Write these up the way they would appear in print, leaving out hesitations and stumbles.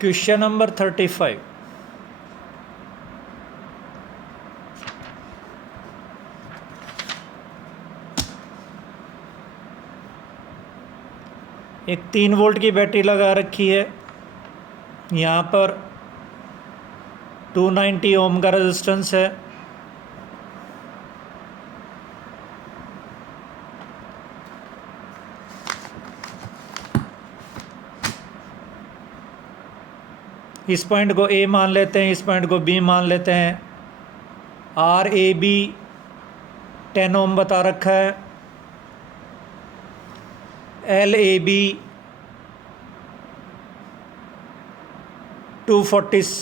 Question number 35। एक 3 volt की battery लगा रखी है, यहाँ पर 290 ओम का रेजिस्टेंस है। इस पॉइंट को ए मान लेते हैं, इस पॉइंट को बी मान लेते हैं। आर ए बी 10 ओम बता रखा है। L A B 240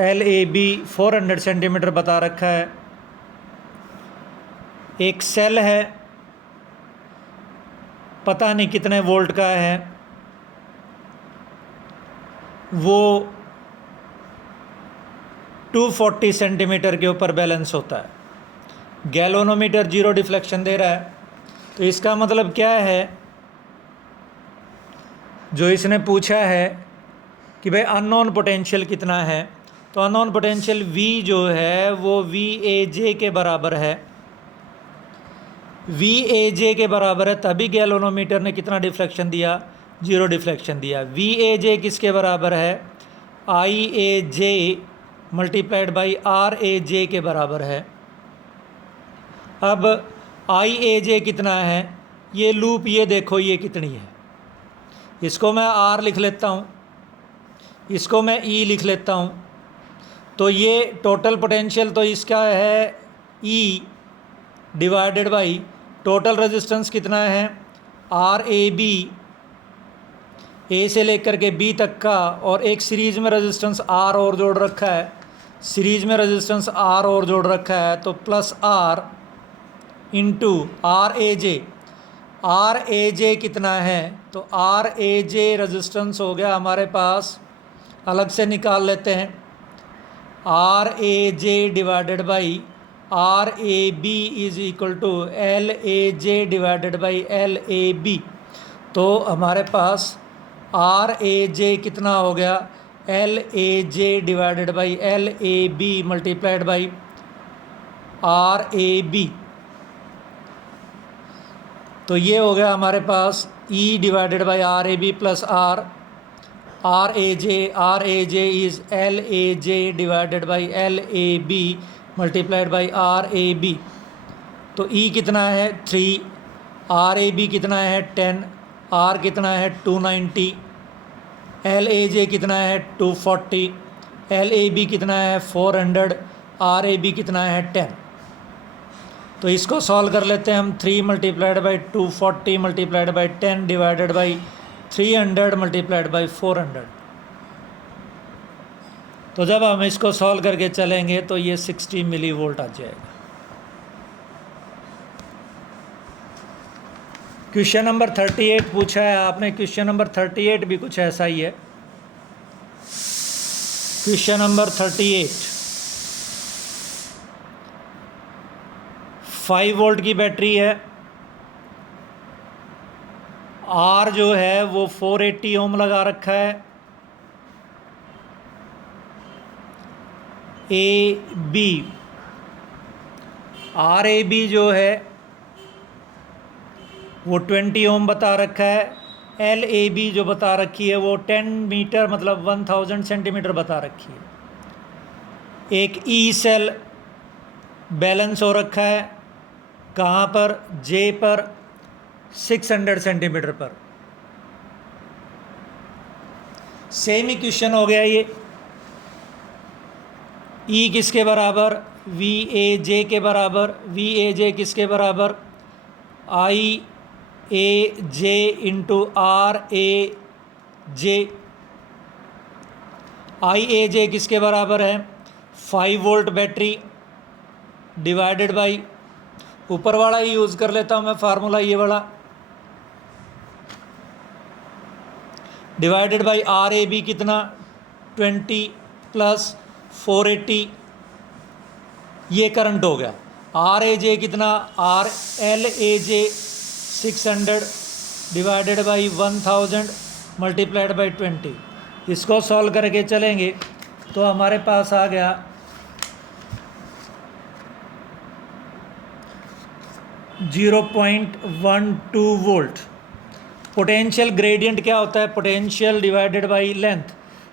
L A B 400 centimetre बता रखा है। एक सेल है, पता नहीं कितने वोल्ट का है, वो 240 सेंटीमीटर के ऊपर बैलेंस होता है। गैल्वेनोमीटर 0 डिफ्लेक्शन दे रहा है। तो इसका मतलब क्या है, जो इसने पूछा है कि भाई अननोन पोटेंशियल कितना है, तो अननोन पोटेंशियल V जो है वो VAJ के बराबर है। VAJ के बराबर है, तभी गैल्वेनोमीटर ने कितना डिफ्लेक्शन दिया, 0 डिफ्लेक्शन दिया। VAJ किसके बराबर है, IAJ मल्टीप्लाइड बाई RAJ के बराबर है। अब IAJ कितना है, ये लूप, ये देखो ये कितनी है। इसको मैं R लिख लेता हूँ, इसको मैं E लिख लेता हूँ। तो ये टोटल पोटेंशियल तो इसका है E divided by total resistance कितना है, RAB, A से लेकर के B तक का, और एक सीरीज में रेजिस्टेंस R और जोड़ रखा है, सीरीज में रेजिस्टेंस R और जोड़ रखा है, तो plus R into R A जे कितना है, तो RAJ रेजिस्टेंस हो गया हमारे पास, अलग से निकाल लेते हैं। RAJ divided by RAB is equal to LAJ divided by LAB। तो हमारे पास RAJ कितना हो गया, LAJ divided by LAB multiplied by RAB। तो ये हो गया हमारे पास E divided by RAB plus R। RAJ is LAJ divided by LAB multiplied by RAB। तो E कितना है 3, RAB कितना है 10, R कितना है 290, LAJ कितना है 240, LAB कितना है 400, RAB कितना है 10। तो इसको सॉल्व कर लेते हैं हम। 3 multiplied by 240 multiplied by 10 divided by 300 multiplied by 400। तो जब हम इसको सॉल्व करके चलेंगे तो ये 60 मिली वोल्ट आ जाएगा। क्वेश्चन नंबर 38 पूछा है आपने। क्वेश्चन नंबर 38 भी कुछ ऐसा ही है। क्वेश्चन नंबर 38, 5 वोल्ट की बैटरी है, R जो है वो 480 ओम लगा रखा है। AB RAB जो है वो 20 ओम बता रखा है। LAB जो बता रखी है वो 10 मीटर मतलब 1000 सेंटीमीटर बता रखी है। एक E सेल बैलेंस हो रखा है, कहाँ पर, J पर 600 सेंटीमीटर पर। सेम ही क्वेश्चन हो गया ये। E किसके बराबर, VAJ के बराबर। VAJ किसके बराबर, IAJ इंटू RAJ। IAJ किसके बराबर है, 5 वोल्ट बैटरी डिवाइडेड बाई, ऊपर वाला ही यूज़ कर लेता हूँ मैं फार्मूला, ये वाला, डिवाइडेड बाई RAB कितना 20 प्लस 480, ये करंट हो गया। RAJ कितना, LAJ 600 divided by 1000 multiplied by 20। इसको सॉल्व करके चलेंगे तो हमारे पास आ गया 0.12 वोल्ट। पोटेंशियल ग्रेडियंट क्या होता है? Potential divided by length.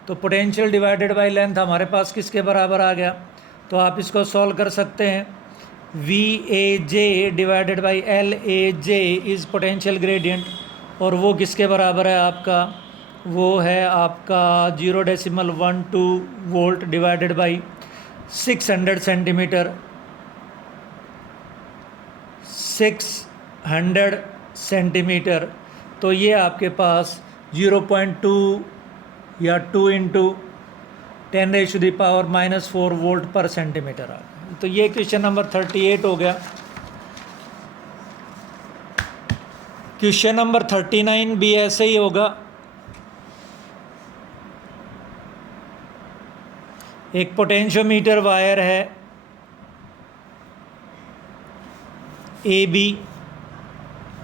तो पोटेंशियल डिवाइडेड बाई लेंथ हमारे पास किसके बराबर आ गया? तो आप इसको सॉल्व कर सकते हैं। V A J divided by L A J is potential gradient, और वो किसके बराबर है आपका? वो है आपका 0.12 volt divided by 600 centimetre. 600 centimetre, तो ये आपके पास 0.2 या 2 इंटू 10⁻⁻⁴ वोल्ट पर सेंटीमीटर आ गया। तो ये क्वेश्चन नंबर 38 हो गया। क्वेश्चन नंबर 39 भी ऐसे ही होगा। एक पोटेंशियोमीटर वायर है ए बी,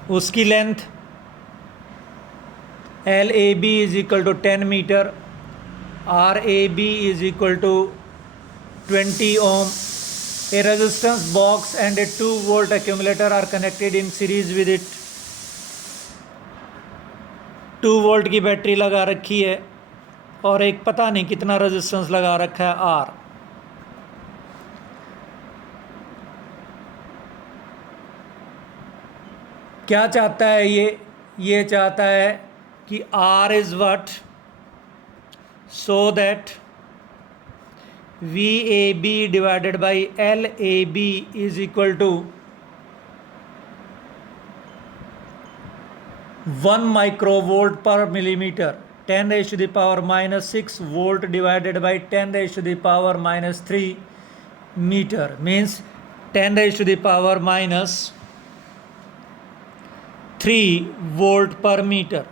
उसकी length L A B is equal to 10 metre, R A B is equal to 20 ohm. A resistance box and a 2 volt accumulator are connected in series with it। 2 volt की battery लगा रखी है और एक पता नहीं कितना रेजिस्टेंस लगा रखा है आर। क्या चाहता है ये चाहता है कि R is what, so that V A B divided by L A B is equal to 1 microvolt पर millimetre. 10⁻⁻⁶ volt divided by 10⁻⁻³ metre means 10⁻³ volt पर मीटर।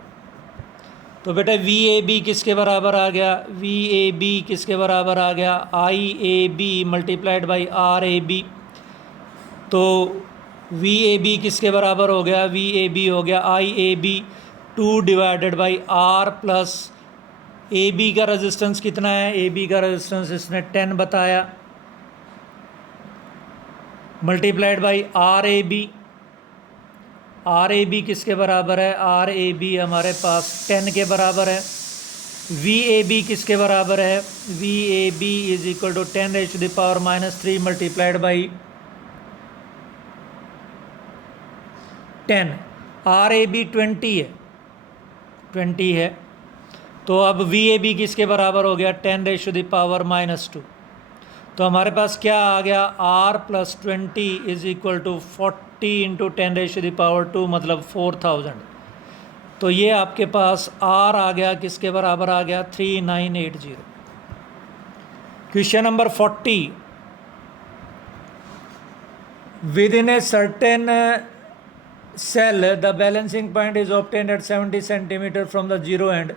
तो बेटा वी ए बी किसके बराबर आ गया? वी ए बी किसके बराबर आ गया? I A B multiplied by R A B. तो वी ए बी किसके बराबर हो गया? वी ए बी हो गया I A B 2 divided by R plus A B का रेजिस्टेंस कितना है? ए बी का रेजिस्टेंस इसने 10 बताया, multiplied by R A B. R A B किसके बराबर है? आर ए बी हमारे पास 10 के बराबर है। वी ए बी किसके बराबर है? V A B is equal to 10⁻⁻³ multiplied by 10। R A B 20 है। तो अब वी ए बी किसके बराबर हो गया? 10⁻⁻²। तो हमारे पास क्या आ गया? R plus 20 is equal to 40 into 10⁻², मतलब 4000। तो ये आपके पास आर आ गया किसके बराबर आ गया? 3980। Question number 40, with in a certain cell the balancing point is obtained at 70 centimeter from the zero end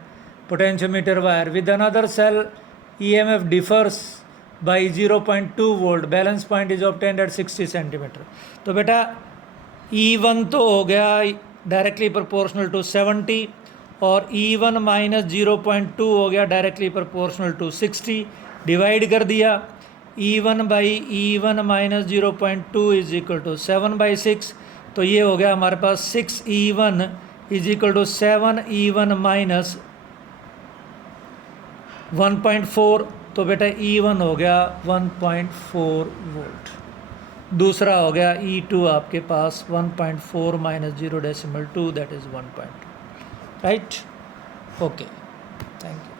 potentiometer wire. With another cell EMF differs by 0.2 volt, balance point is obtained at 60 centimeter। तो बेटा E1 तो हो गया directly proportional to 70 और E1 minus 0.2 हो गया directly proportional to 60। Divide कर दिया, E1 by E1 minus 0.2 is equal to 7/6। तो ये हो गया हमारे पास 6E1 is equal to 7E1 minus 1.4। तो बेटा E1 हो गया 1.4 वोल्ट। दूसरा हो गया E2 आपके पास 1.4 minus 0.2 that is 1.2। Right, okay, thank you.